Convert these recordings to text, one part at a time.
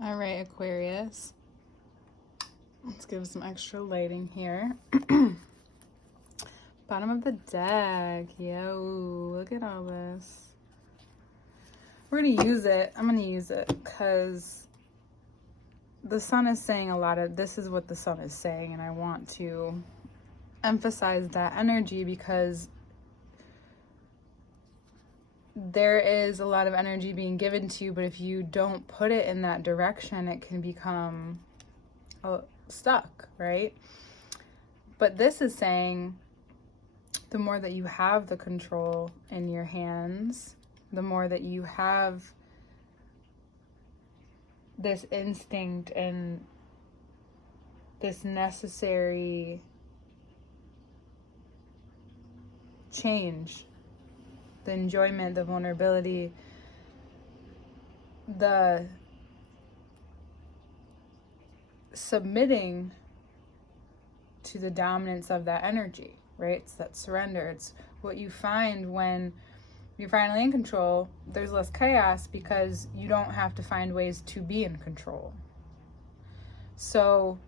All right, Aquarius. Let's give some extra lighting here. Bottom of the deck. Yo, look at all this. We're going to use it. I'm going to use it because the sun is saying a lot of, this is what the sun is saying, and I want to emphasize that energy because there is a lot of energy being given to you, but if you don't put it in that direction, it can become stuck, right? But this is saying the more that you have the control in your hands, the more that you have this instinct and this necessary change, the enjoyment, the vulnerability, the submitting to the dominance of that energy, right? It's that surrender. It's what you find when you're finally in control. There's less chaos because you don't have to find ways to be in control. So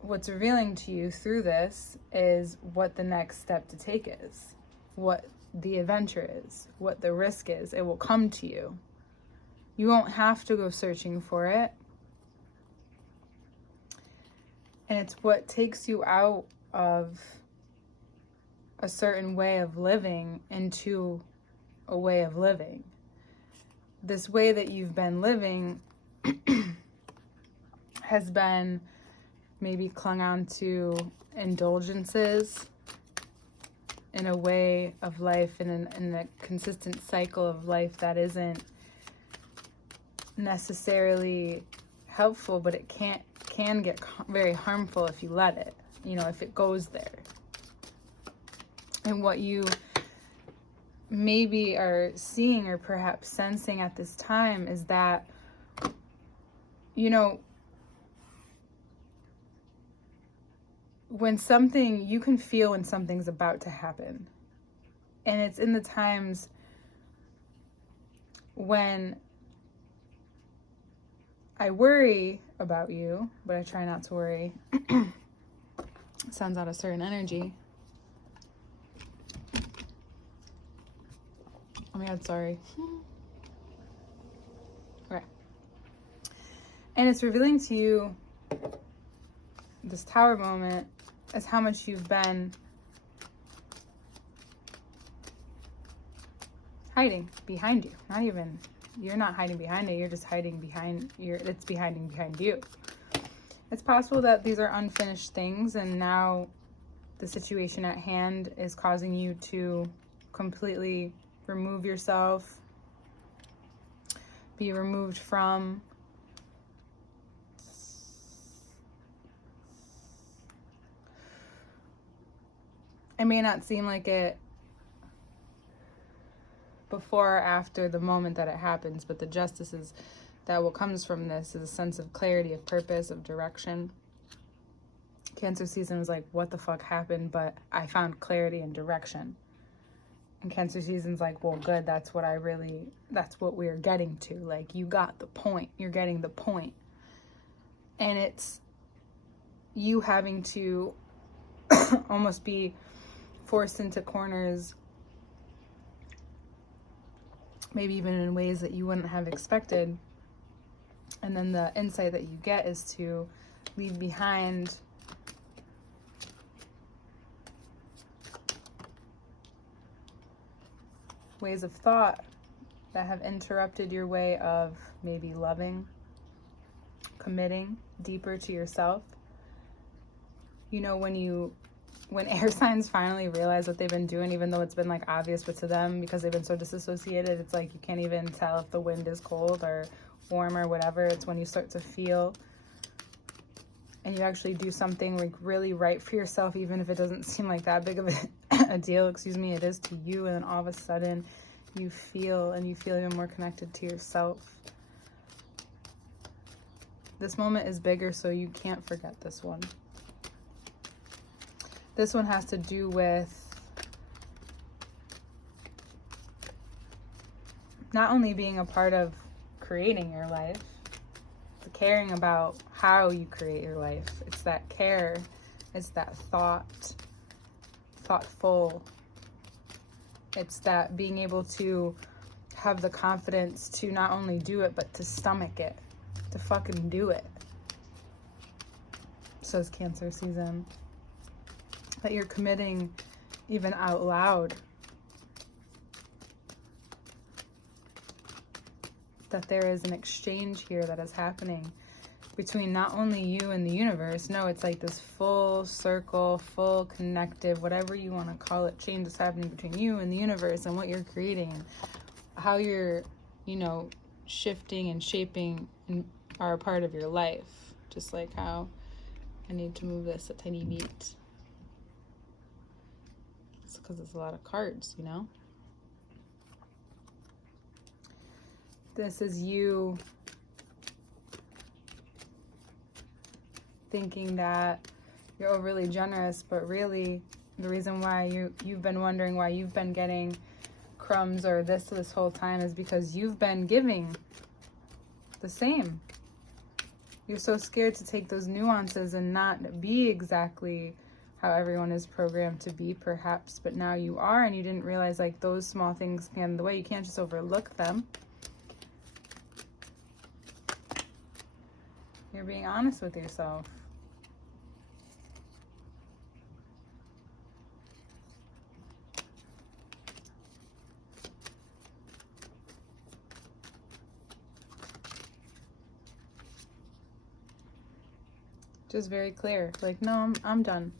what's revealing to you through this is what the next step to take is, what the adventure is, what the risk is. It will come to you. You won't have to go searching for it. And it's what takes you out of a certain way of living into a way of living. This way that you've been living has been maybe clung on to indulgences in a way of life, in a consistent cycle of life that isn't necessarily helpful, but it can get very harmful if you let it, if it goes there. And what you maybe are seeing or perhaps sensing at this time is that, when something, you can feel when something's about to happen. And it's in the times when I worry about you, but I try not to worry. Sends out a certain energy. Oh my God, sorry. Okay. And it's revealing to you this tower moment as how much you've been hiding behind you. You're not hiding behind it, you're just hiding behind it's behind you. It's possible that these are unfinished things, and now the situation at hand is causing you to completely remove yourself, be removed from it. May not seem like it before or after the moment that it happens, but the justices that what comes from this is a sense of clarity, of purpose, of direction. Cancer season is like, what the fuck happened? But I found clarity and direction. And Cancer season's like, well, good, that's what we're getting to. Like, you got the point. You're getting the point. And it's you having to almost be forced into corners, maybe even in ways that you wouldn't have expected. And then the insight that you get is to leave behind ways of thought that have interrupted your way of maybe loving, committing deeper to yourself. When air signs finally realize what they've been doing, even though it's been like obvious, but to them, because they've been so disassociated, it's like you can't even tell if the wind is cold or warm or whatever. It's when you start to feel and you actually do something like really right for yourself, even if it doesn't seem like that big of a deal, it is to you. And then all of a sudden you feel even more connected to yourself. This moment is bigger, so you can't forget this one. This one has to do with not only being a part of creating your life, the caring about how you create your life. It's that care. It's that thoughtful. It's that being able to have the confidence to not only do it, but to stomach it, to fucking do it. Says Cancer season. That you're committing even out loud. That there is an exchange here that is happening between not only you and the universe. No, it's like this full circle, full connective, whatever you want to call it, change is happening between you and the universe and what you're creating and how you're, you know, shifting and shaping and are a part of your life. Just like how I need to move this a tiny bit. It's because it's a lot of cards, you know? This is you thinking that you're overly generous, but really the reason why you've been wondering why you've been getting crumbs or this whole time is because you've been giving the same. You're so scared to take those nuances and not be exactly how everyone is programmed to be, perhaps, but now you are, and you didn't realize like those small things stand in the way. You can't just overlook them. You're being honest with yourself. Just very clear. Like, no, I'm done.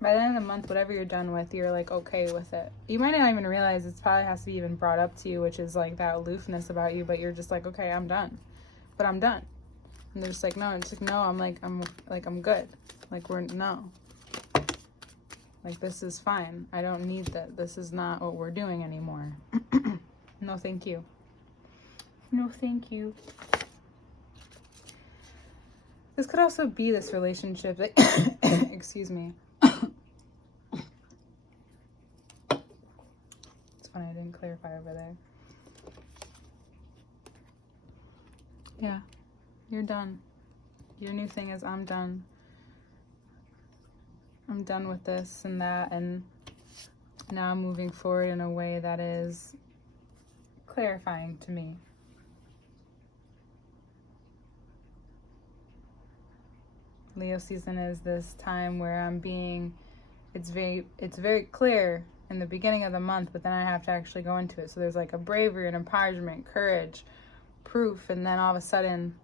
By the end of the month, whatever you're done with, you're like okay with it. You might not even realize it probably has to be even brought up to you, which is like that aloofness about you, but you're just like, okay, I'm done. But I'm done. And they're just like, no. It's like, no, I'm good. Like, no. Like, this is fine. I don't need that. This is not what we're doing anymore. No, thank you. No, thank you. This could also be this relationship that, excuse me. It's funny, I didn't clarify over there. Yeah, you're done. Your new thing is, I'm done. I'm done with this and that, and now I'm moving forward in a way that is clarifying to me. Leo season is this time where I'm being, it's very clear in the beginning of the month, but then I have to actually go into it. So there's like a bravery, an empowerment, courage, proof, and then all of a sudden,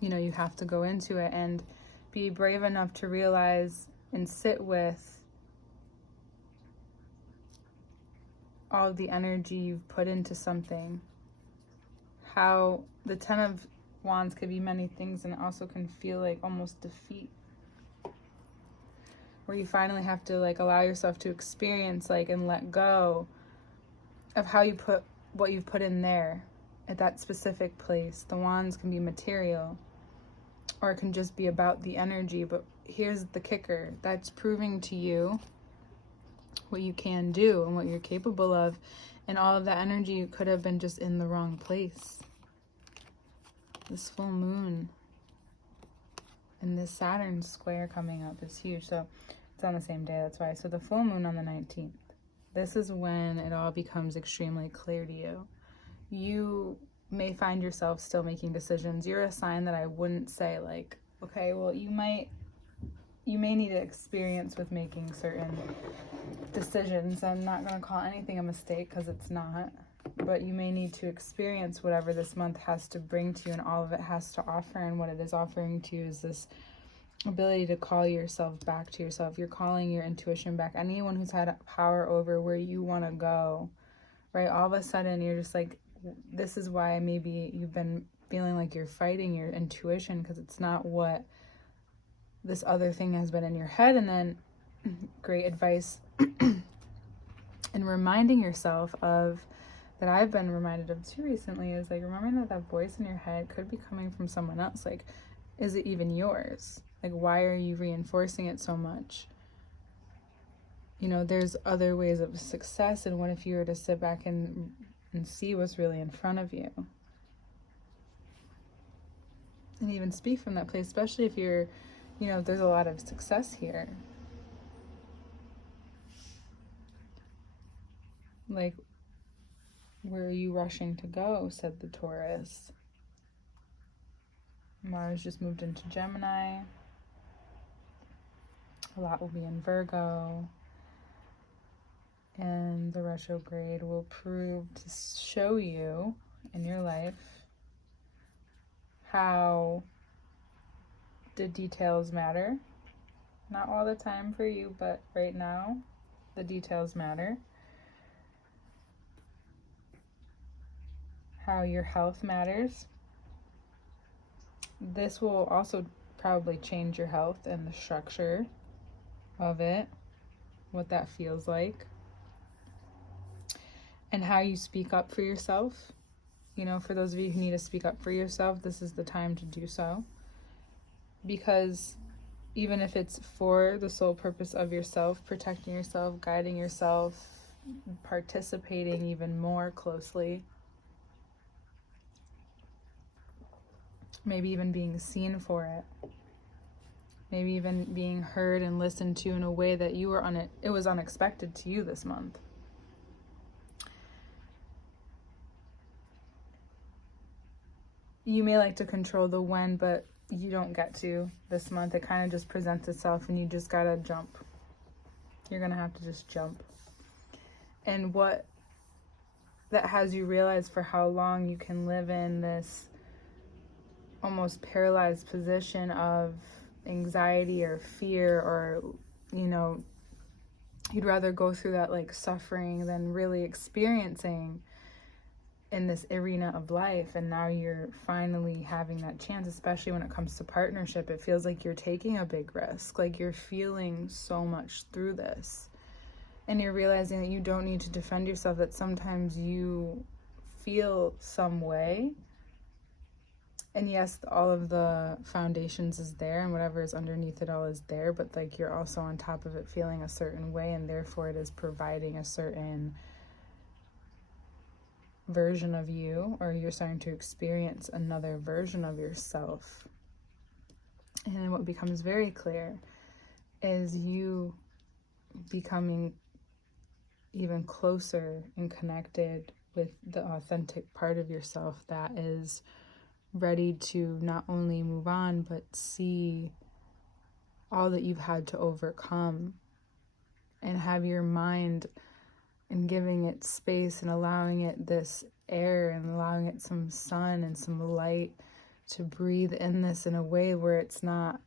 you know, you have to go into it and be brave enough to realize and sit with all of the energy you've put into something. How the 10 of Wands could be many things, and it also can feel like almost defeat, where you finally have to like allow yourself to experience like and let go of how you put what you've put in there at that specific place. The wands can be material, or it can just be about the energy, but here's the kicker. That's proving to you what you can do and what you're capable of, and all of that energy could have been just in the wrong place. This full moon and this Saturn square coming up is huge. So it's on the same day, that's why. So the full moon on the 19th, this is when it all becomes extremely clear to you. You may find yourself still making decisions. You're a sign that I wouldn't say like, okay, well, you may need experience with making certain decisions. I'm not going to call anything a mistake because it's not. But you may need to experience whatever this month has to bring to you, and all of it has to offer. And what it is offering to you is this ability to call yourself back to yourself. You're calling your intuition back. Anyone who's had power over where you want to go, right? All of a sudden, you're just like, this is why maybe you've been feeling like you're fighting your intuition, because it's not what this other thing has been in your head. And then great advice and reminding yourself of that I've been reminded of too recently is like remembering that that voice in your head could be coming from someone else. Like, is it even yours? Like, why are you reinforcing it so much? You know, there's other ways of success, and what if you were to sit back and see what's really in front of you? And even speak from that place, especially if you're, there's a lot of success here. Like, where are you rushing to go, said the Taurus. Mars just moved into Gemini. A lot will be in Virgo. And the retrograde will prove to show you in your life how the details matter. Not all the time for you, but right now, the details matter. How your health matters. This will also probably change your health and the structure of it, what that feels like, and how you speak up for yourself. For those of you who need to speak up for yourself, this is the time to do so. Because even if it's for the sole purpose of yourself, protecting yourself, guiding yourself, participating even more closely, maybe even being seen for it, maybe even being heard and listened to in a way that it was unexpected to you this month. You may like to control the when, but you don't get to this month. It kind of just presents itself and you just gotta jump. You're gonna have to just jump. And what that has you realize for how long you can live in this almost paralyzed position of anxiety or fear, or you'd rather go through that like suffering than really experiencing in this arena of life. And now you're finally having that chance, especially when it comes to partnership. It feels like you're taking a big risk, like you're feeling so much through this, and you're realizing that you don't need to defend yourself, that sometimes you feel some way. And yes, all of the foundations is there, and whatever is underneath it all is there, but like you're also on top of it feeling a certain way, and therefore it is providing a certain version of you, or you're starting to experience another version of yourself. And then what becomes very clear is you becoming even closer and connected with the authentic part of yourself that is ready to not only move on, but see all that you've had to overcome, and have your mind and giving it space and allowing it this air and allowing it some sun and some light to breathe in this in a way where it's not,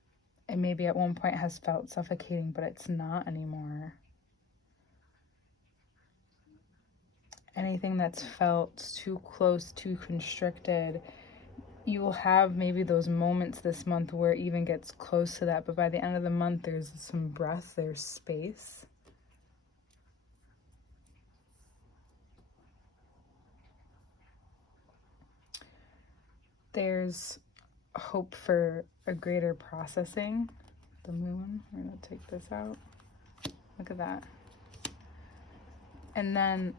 and maybe at one point has felt suffocating, but it's not anymore. Anything that's felt too close, too constricted, you will have maybe those moments this month where it even gets close to that, but by the end of the month there's some breath, there's space. There's hope for a greater processing. The moon, we're going to take this out. Look at that. And then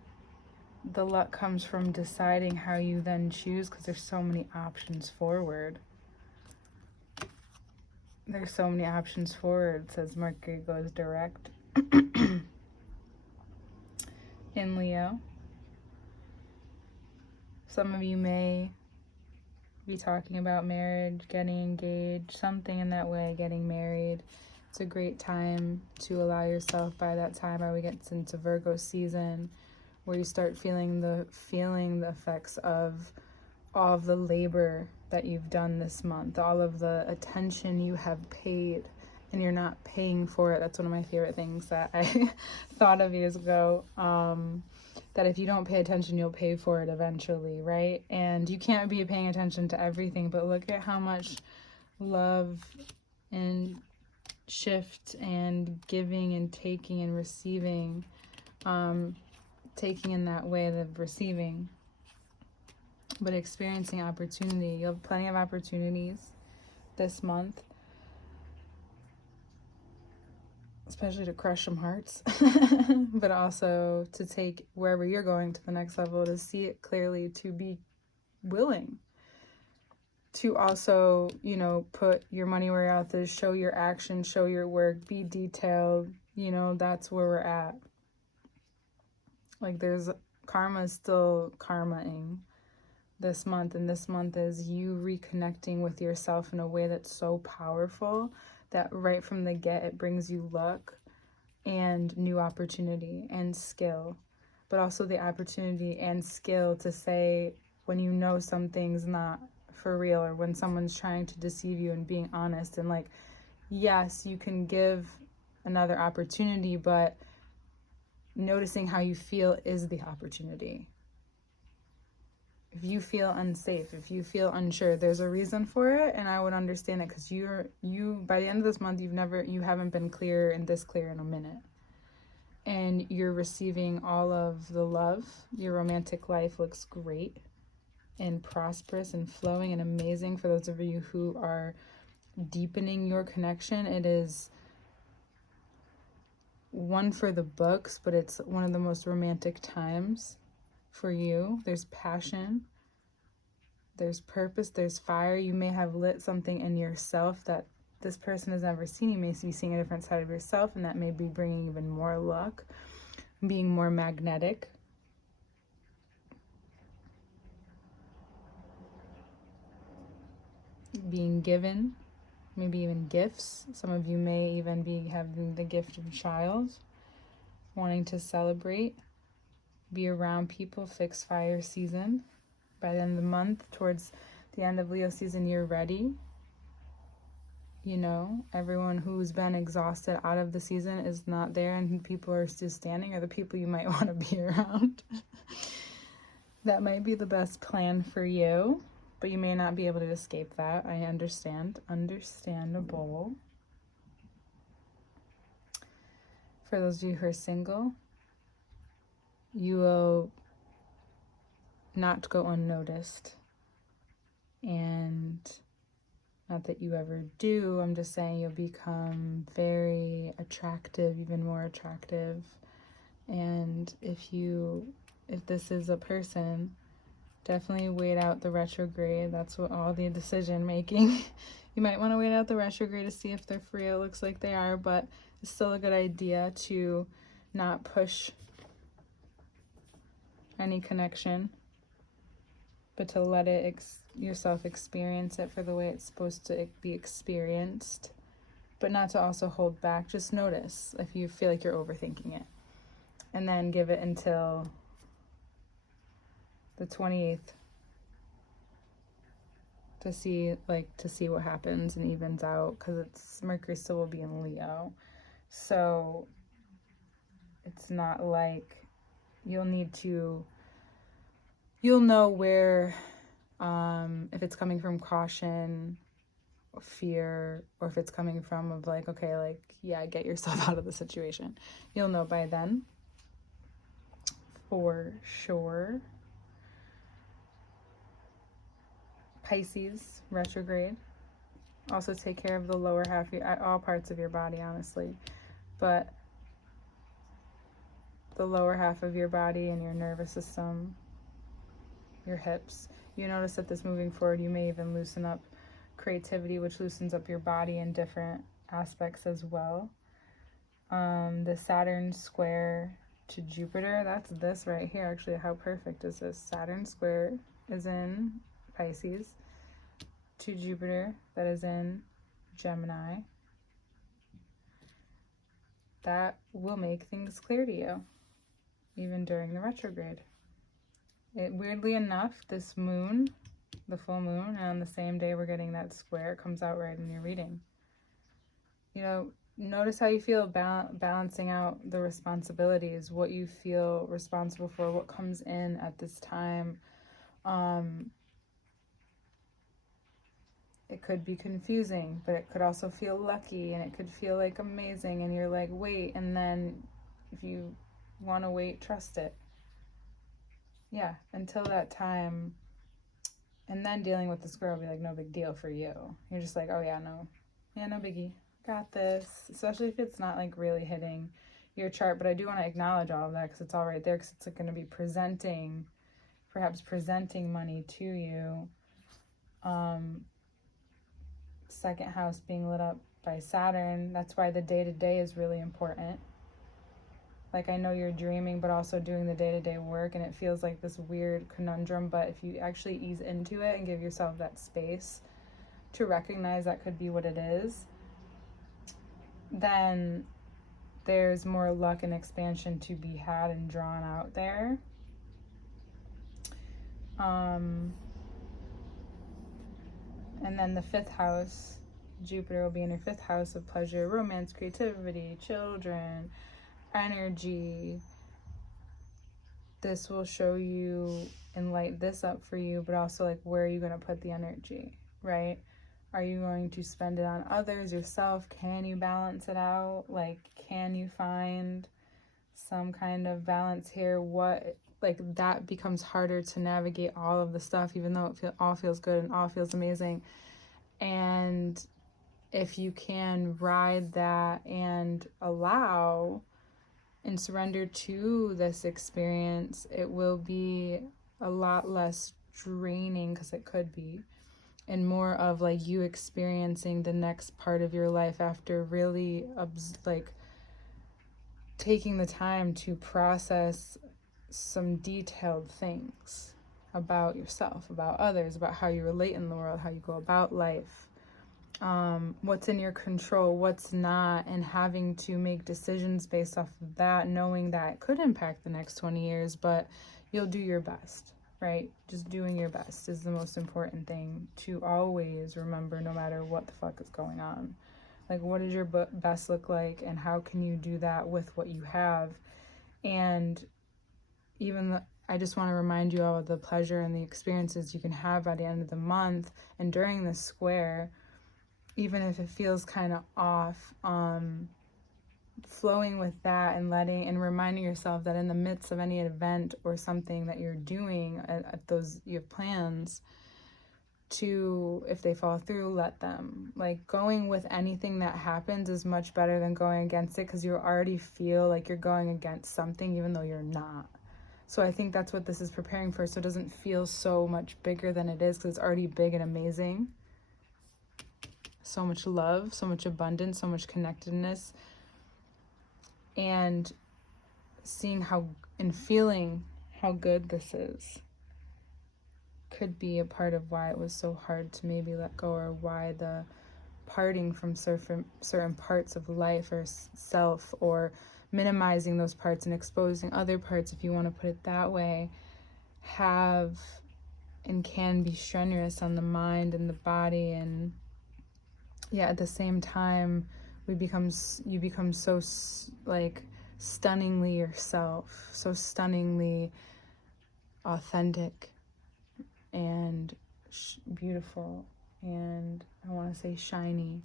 the luck comes from deciding how you then choose, because there's so many options forward. There's so many options forward. It says Mercury goes direct in Leo. Some of you may be talking about marriage, getting engaged, something in that way, getting married. It's a great time to allow yourself, by that time, by we get into Virgo season, where you start feeling the effects of all of the labor that you've done this month, all of the attention you have paid, and you're not paying for it. That's one of my favorite things that I thought of years ago. That if you don't pay attention, you'll pay for it eventually, right? And you can't be paying attention to everything, but look at how much love and shift and giving and taking and receiving, taking in that way of receiving, but experiencing opportunity. You'll have plenty of opportunities this month, especially to crush some hearts, but also to take wherever you're going to the next level, to see it clearly, to be willing. to also, you know, put your money where your mouth is, show your action, show your work, be detailed. You know, that's where we're at. Like, there's karma is still karmaing this month, and this month is you reconnecting with yourself in a way that's so powerful that right from the get it brings you luck and new opportunity and skill, but also the opportunity and skill to say when you know something's not for real, or when someone's trying to deceive you, and being honest. And like, yes, you can give another opportunity, but noticing how you feel is the opportunity. If you feel unsafe, if you feel unsure, there's a reason for it, and I would understand it, because you by the end of this month, you haven't been clear in a minute, and you're receiving all of the love. Your romantic life looks great and prosperous and flowing and amazing. For those of you who are deepening your connection, it is one for the books, but it's one of the most romantic times for you. There's passion, there's purpose, there's fire. You may have lit something in yourself that this person has never seen. You may be seeing a different side of yourself, and that may be bringing even more luck, being more magnetic. Being given, maybe even gifts. Some of you may even be having the gift of child, wanting to celebrate, be around people, fix fire season. By the end of the month, towards the end of Leo season, you're ready. You know, everyone who's been exhausted out of the season is not there, and people are still standing, are the people you might want to be around. That might be the best plan for you, but you may not be able to escape that. I understand. Understandable. For those of you who are single, you will not go unnoticed. And not that you ever do, I'm just saying you'll become very attractive, even more attractive. And if this is a person, definitely wait out the retrograde. That's what all the decision making. You might want to wait out the retrograde to see if they're free. It looks like they are, but it's still a good idea to not push any connection, but to let it yourself experience it for the way it's supposed to be experienced, but not to also hold back. Just notice if you feel like you're overthinking it, and then give it until the 28th to see what happens and evens out, because it's Mercury still will be in Leo, so it's not like you'll know where, if it's coming from caution or fear, or if it's coming from of like, okay, like, yeah, get yourself out of the situation. You'll know by then for sure. Pisces retrograde. Also take care of the lower half, all parts of your body, honestly, but the lower half of your body and your nervous system, your hips. You notice that this moving forward, you may even loosen up creativity, which loosens up your body in different aspects as well. The Saturn square to Jupiter, that's this right here. Actually, how perfect is this? Saturn square is in Pisces to Jupiter, that is in Gemini. That will make things clear to you, even during the retrograde. Weirdly enough, this moon, the full moon, and on the same day we're getting that square, it comes out right in your reading. You know, notice how you feel balancing out the responsibilities, what you feel responsible for, what comes in at this time. It could be confusing, but it could also feel lucky, and it could feel like amazing, and you're like, wait, and then if you want to wait, trust it. Yeah, until that time. And then dealing with the square will be like no big deal for you. You're just like, oh yeah, no biggie, got this. Especially if it's not like really hitting your chart. But I do want to acknowledge all of that, because it's all right there, because it's going to be perhaps presenting money to you Second house being lit up by Saturn. That's why the day-to-day is really important. Like, I know you're dreaming, but also doing the day-to-day work, and it feels like this weird conundrum, but if you actually ease into it and give yourself that space to recognize that could be what it is, then there's more luck and expansion to be had and drawn out there. And then the 5th house, Jupiter will be in your 5th house of pleasure, romance, creativity, children, energy. This will show you and light this up for you, but also like, where are you going to put the energy, right? Are you going to spend it on others, yourself? Can you balance it out? Like, can you find some kind of balance here? What, like, that becomes harder to navigate all of the stuff, even though it all feels good and all feels amazing. And if you can ride that and allow and surrender to this experience, it will be a lot less draining, because it could be, and more of like you experiencing the next part of your life after really like taking the time to process some detailed things about yourself, about others, about how you relate in the world, how you go about life, what's in your control, what's not, and having to make decisions based off of that, knowing that it could impact the next 20 years, but you'll do your best, right? Just doing your best is the most important thing to always remember, no matter what the fuck is going on. Like, what does your best look like, and how can you do that with what you have? And I just want to remind you all of the pleasure and the experiences you can have by the end of the month and during this square, even if it feels kind of off, flowing with that and letting and reminding yourself that in the midst of any event or something that you're doing at those, you have plans to, if they fall through, let them. Like, going with anything that happens is much better than going against it, because you already feel like you're going against something even though you're not. So I think that's what this is preparing for, so it doesn't feel so much bigger than it is, because it's already big and amazing. So much love, so much abundance, so much connectedness, and seeing how and feeling how good this is could be a part of why it was so hard to maybe let go, or why the parting from certain parts of life or self, or minimizing those parts and exposing other parts, if you want to put it that way, have and can be strenuous on the mind and the body. And yeah, at the same time, you become so like stunningly yourself, so stunningly authentic and beautiful, and I want to say shiny.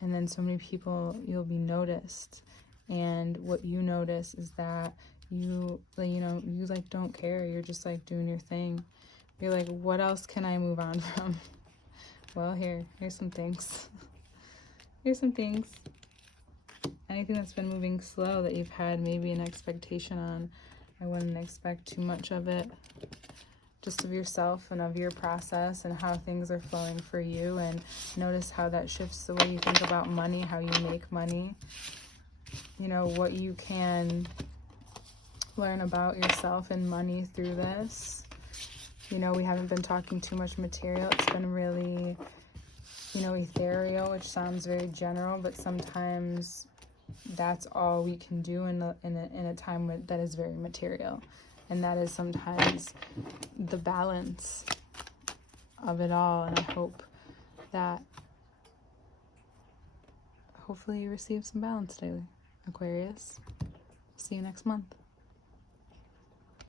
And then so many people, you'll be noticed, and what you notice is that you like don't care, you're just like doing your thing. You're like, what else can I move on from? Well, here's some things. Here's some things. Anything that's been moving slow that you've had maybe an expectation on, I wouldn't expect too much of it. Just of yourself and of your process and how things are flowing for you, and notice how that shifts the way you think about money, how you make money, what you can learn about yourself and money through this. We haven't been talking too much material. It's been really, ethereal, which sounds very general, but sometimes that's all we can do in a time that is very material. And that is sometimes the balance of it all. And I hope that hopefully you receive some balance daily, Aquarius. See you next month.